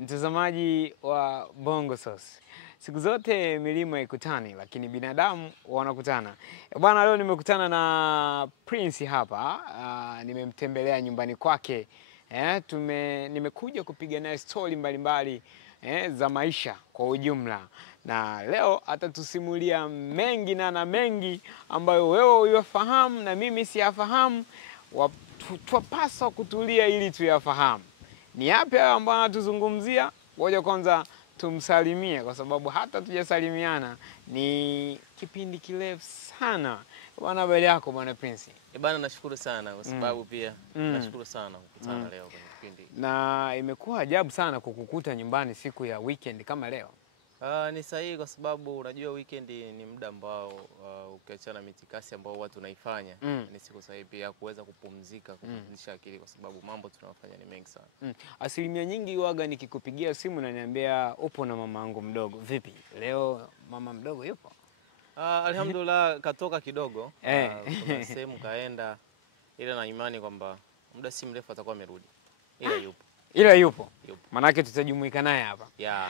Mtazamaji wa Bongo Sauce. Siku zote milima ikutani, lakini binadamu wanakutana. Bwana, leo nimekutana na Prince hapa. Nimemtembelea nyumbani kwake. Nimekuja kupiga naye story mbalimbali za maisha kwa ujumla. Na leo atatusimulia mengi na mengi ambayo wewe uyafahamu na mimi siyafahamu. Twapaswa kutulia ili tuyafahamu. Ni yapi hayo ambayo anatuzungumzia? Ngoja kwanza tumsalimie, kwa sababu hata tujasalimiana ni kipindi kirefu sana. Bwana, habari yako bwana Prince? Bwana, nashukuru sana kwa sababu pia nashukuru sana kukutana leo kwenye kipindi. Na imekuwa ajabu sana kukukuta nyumbani siku ya weekend kama leo. Ni sahihi kwa sababu unajua weekend ni muda ambao ukiachana mitikasi ambao watu wanaifanya ni siku sahihi pia kuweza kupumzika, kupumzisha akili kwa sababu mambo tunayofanya ni mengi sana. Asilimia nyingi waga nikikupigia simu na niambia upo na mama yangu mdogo. Vipi? Leo mama mdogo yupo? Alhamdulillah katoka kidogo. Kuna sehemu kaenda, ila na imani kwamba muda si mrefu atakuwa amerudi. Ila yupo. Manake tutajumuika naye hapa.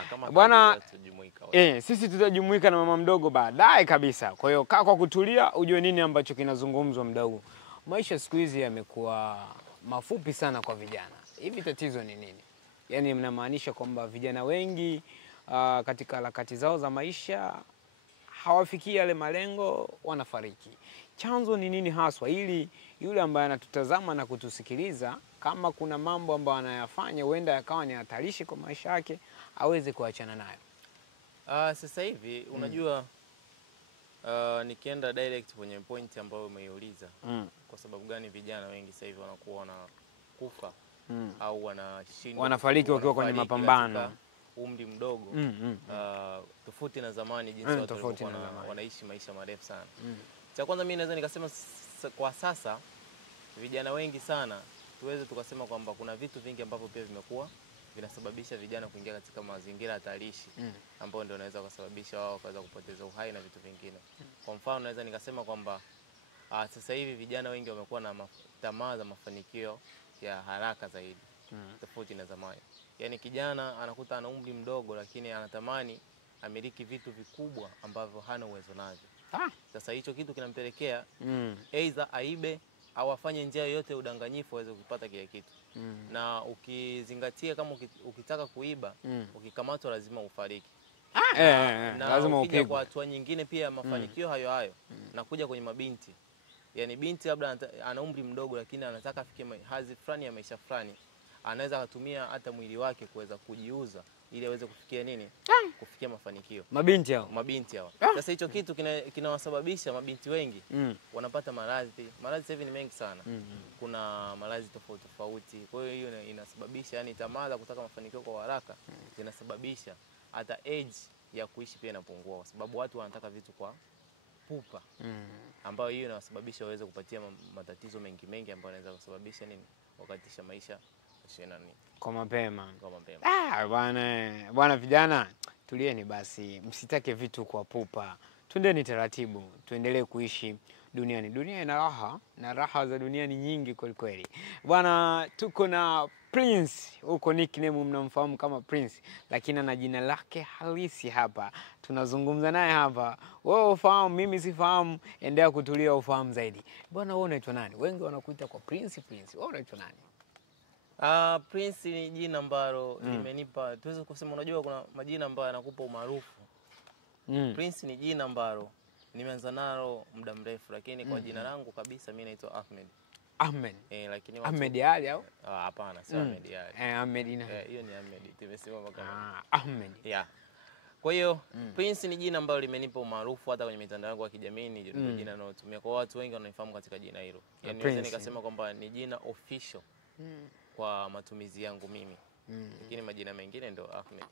Kama bwana, tutajumuika. Sisi tutajumuika na mama mdogo baadaye kabisa. Kwa hiyo kaa kwa kutulia ujue nini ambacho kinazungumzwa mdogo. Maisha siku hizi yamekuwa mafupi sana kwa vijana. Hivi tatizo ni nini? Yaani mnamaanisha kwamba vijana wengi katika harakati zao za maisha hawafikii yale malengo, wanafariki. Chanzo ni nini haswa, ili yule ambaye anatutazama na kutusikiliza, kama kuna mambo ambayo anayafanya huenda yakawa ni hatarishi kwa maisha yake, aweze kuachana nayo? Sasa hivi unajua nikienda direct kwenye point ambayo umeiuliza, kwa sababu gani vijana wengi sasa hivi wanakuwa wanakufa au wanafariki wakiwa kwenye mapambano umri mdogo, tofauti na zamani jinsi watu walikuwa wanaishi maisha marefu sana. Cha kwanza mimi naweza nikasema kwa sasa vijana wengi sana tuweze tukasema kwamba kuna vitu vingi ambavyo pia vimekuwa vinasababisha vijana kuingia katika mazingira hatarishi ambao ndio wanaweza kusababisha wao kuweza kupoteza uhai na vitu vingine. Kwa mfano naweza nikasema kwamba sasa hivi vijana wengi wamekuwa na tamaa za mafanikio ya haraka zaidi, tofauti na zamani. Yaani kijana anakuta ana umri mdogo lakini anatamani amiliki vitu vikubwa ambavyo hana uwezo navyo. Sasa hicho kitu kinampelekea aidha aibe au afanye njia yoyote udanganyifu aweze kupata kile kitu. Na ukizingatia kama ukitaka kuiba, ukikamatwa lazima ufariki. Lazima upigwe. Kwa hatua nyingine pia mafanikio hayo na kuja kwenye mabinti. Yaani binti labda ana umri mdogo lakini anataka afikie hadhi fulani ya maisha fulani. Anaweza kutumia hata mwili wake kuweza kujiuza ili aweze kufikia nini? Kufikia mafanikio. Mabinti hao. Sasa hicho kitu kinawasababisha mabinti wengi wanapata maradhi. Maradhi sasa hivi ni mengi sana. Kuna maradhi tofauti tofauti. Kwa hiyo inasababisha, yani tamaa za kutaka mafanikio kwa haraka zinasababisha hata age ya kuishi pia inapungua, kwa sababu watu wanataka vitu kwa pupa. Ambayo hiyo inasababisha waweze kupatia matatizo mengi ambayo yanaweza kusababisha nini? Wakatisha maisha kwa mapema. Bwana vijana, tulieni basi, msitake vitu kwa pupa. Twendeni taratibu, tuendelee kuishi duniani. Dunia ina raha, na raha za dunia ni nyingi kweli kweli. Bwana, tuko na Prince, huko nickname mnamfahamu kama Prince, lakini ana jina lake halisi hapa. Tunazungumza naye hapa. Wewe ufahamu, mimi sifahamu, endelea kutulia ufahamu zaidi. Bwana, wewe unaitwa nani? Wengi wanakuita kwa Prince. Wewe unaitwa nani? Prince ni jina ambalo limenipa, tuweze kusema, unajua kuna majina ambayo yanakupa umaarufu. Prince ni jina ambalo nimeanza nalo muda mrefu, lakini kwa jina langu kabisa mimi naitwa Ahmed. Ahmed. Lakini Ahmed Ali au? Hapana, sio Ahmed Ali. Ahmed ina. Hiyo ni Ahmed. Tumesimama kama Ahmed. Kwa hiyo Prince ni jina ambalo limenipa umaarufu hata kwenye mitandao yangu ya kijamii, ni jina ninalotumia kwa watu wengi wananifahamu katika jina hilo. Yaani naweza nikasema kwamba ni jina official kwa matumizi yangu mimi. Lakini majina mengine ndo Ahmed.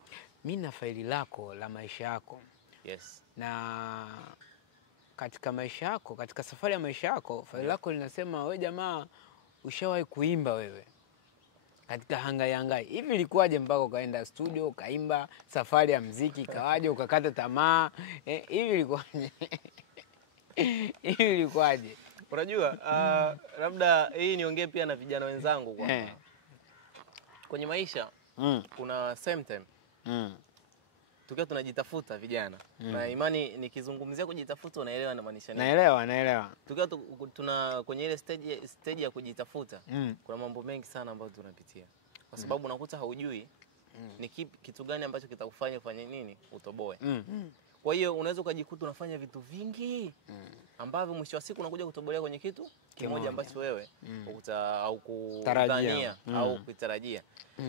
Mimi na faili lako la maisha yako. Yes. Na katika maisha yako, katika safari ya maisha yako, faili lako linasema wewe jamaa ushawahi kuimba wewe. Katika hangai. Hivi ilikuwaje mpaka ukaenda studio, ukaimba, safari ya muziki kawaje, ukakata tamaa? Hivi ilikuwaje? Hivi ilikuwaje? Unajua, labda hii niongee pia na vijana wenzangu kwa kwenye maisha kuna same time tukiwa tunajitafuta vijana na imani nikizungumzia kujitafuta unaelewa na maanisha nini? Naelewa. Tukiwa tuna kwenye ile stage ya kujitafuta kuna mambo mengi sana ambayo tunapitia. Kwa sababu unakuta haujui ni kitu gani ambacho kitakufanya ufanye nini utoboe. Kwa hiyo unaweza ukajikuta unafanya vitu vingi ambavyo mwisho wa siku unakuja kutobolea kwenye kitu kimoja ambacho wewe hukutania au kutarajia.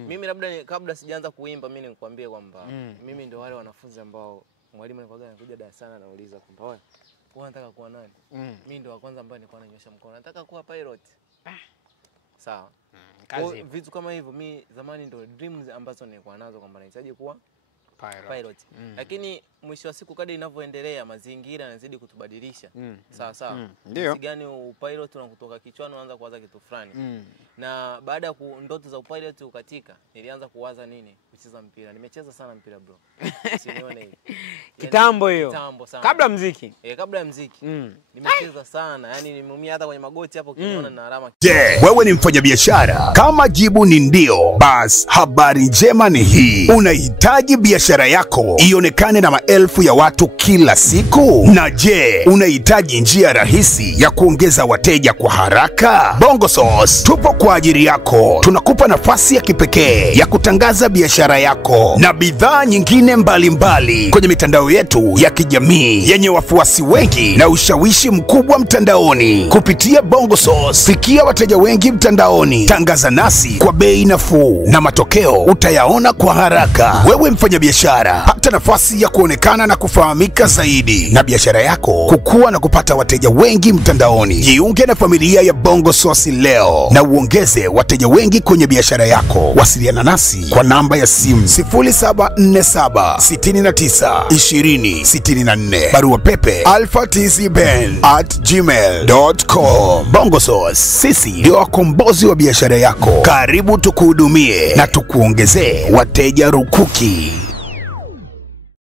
Mimi labda kabla sijaanza kuimba mimi nikwambie kwamba mimi ndio wale wanafunzi ambao mwalimu alikuwa anakuja darasani anauliza kwamba wewe unataka kuwa nani? Mimi ndio wa kwanza ambaye nilikuwa nanyosha mkono. Nataka kuwa pilot. Sawa. Kazi. Vitu kama hivyo mimi zamani ndio dreams ambazo nilikuwa nazo kwamba nahitaji kuwa pilot. Lakini mwisho wa siku kadri inavyoendelea mazingira yanazidi kutubadilisha. Sawa. Ndio. Gani upilot unakutoka kichwani unaanza kuwaza kitu fulani. Na baada ya ndoto za upilot ukatika, nilianza kuwaza nini? Kucheza mpira. Nimecheza sana mpira bro. Usinione hivi. Kitambo hiyo. Kitambo sana. Kabla muziki. Kabla ya muziki. Nimecheza sana. Yaani nimeumia hata kwenye magoti hapo kiniona na alama. Wewe ni mfanyabiashara? Kama jibu ni ndio, basi habari njema ni hii. Unahitaji biashara yako ionekane na maelfu ya watu kila siku? Na je, unahitaji njia rahisi ya kuongeza wateja kwa haraka? Bongo Sauce tupo kwa ajili yako. Tunakupa nafasi ya kipekee ya kutangaza biashara yako na bidhaa nyingine mbalimbali kwenye mitandao yetu ya kijamii yenye wafuasi wengi na ushawishi mkubwa mtandaoni. Kupitia Bongo Sauce, fikia wateja wengi mtandaoni. Tangaza nasi kwa bei nafuu na matokeo utayaona kwa haraka. Wewe mfanyabiashara, pata nafasi ya kuonekana na kufahamika zaidi na biashara yako kukua na kupata wateja wengi mtandaoni. Jiunge na familia ya Bongo Sauce leo na uongeze wateja wengi kwenye biashara yako. Wasiliana nasi kwa namba ya simu 0747692064. Barua pepe alphatizben@gmail.com. Bongo Sauce, sisi ndio wakombozi wa biashara yako. Karibu tukuhudumie na tukuongezee wateja rukuki.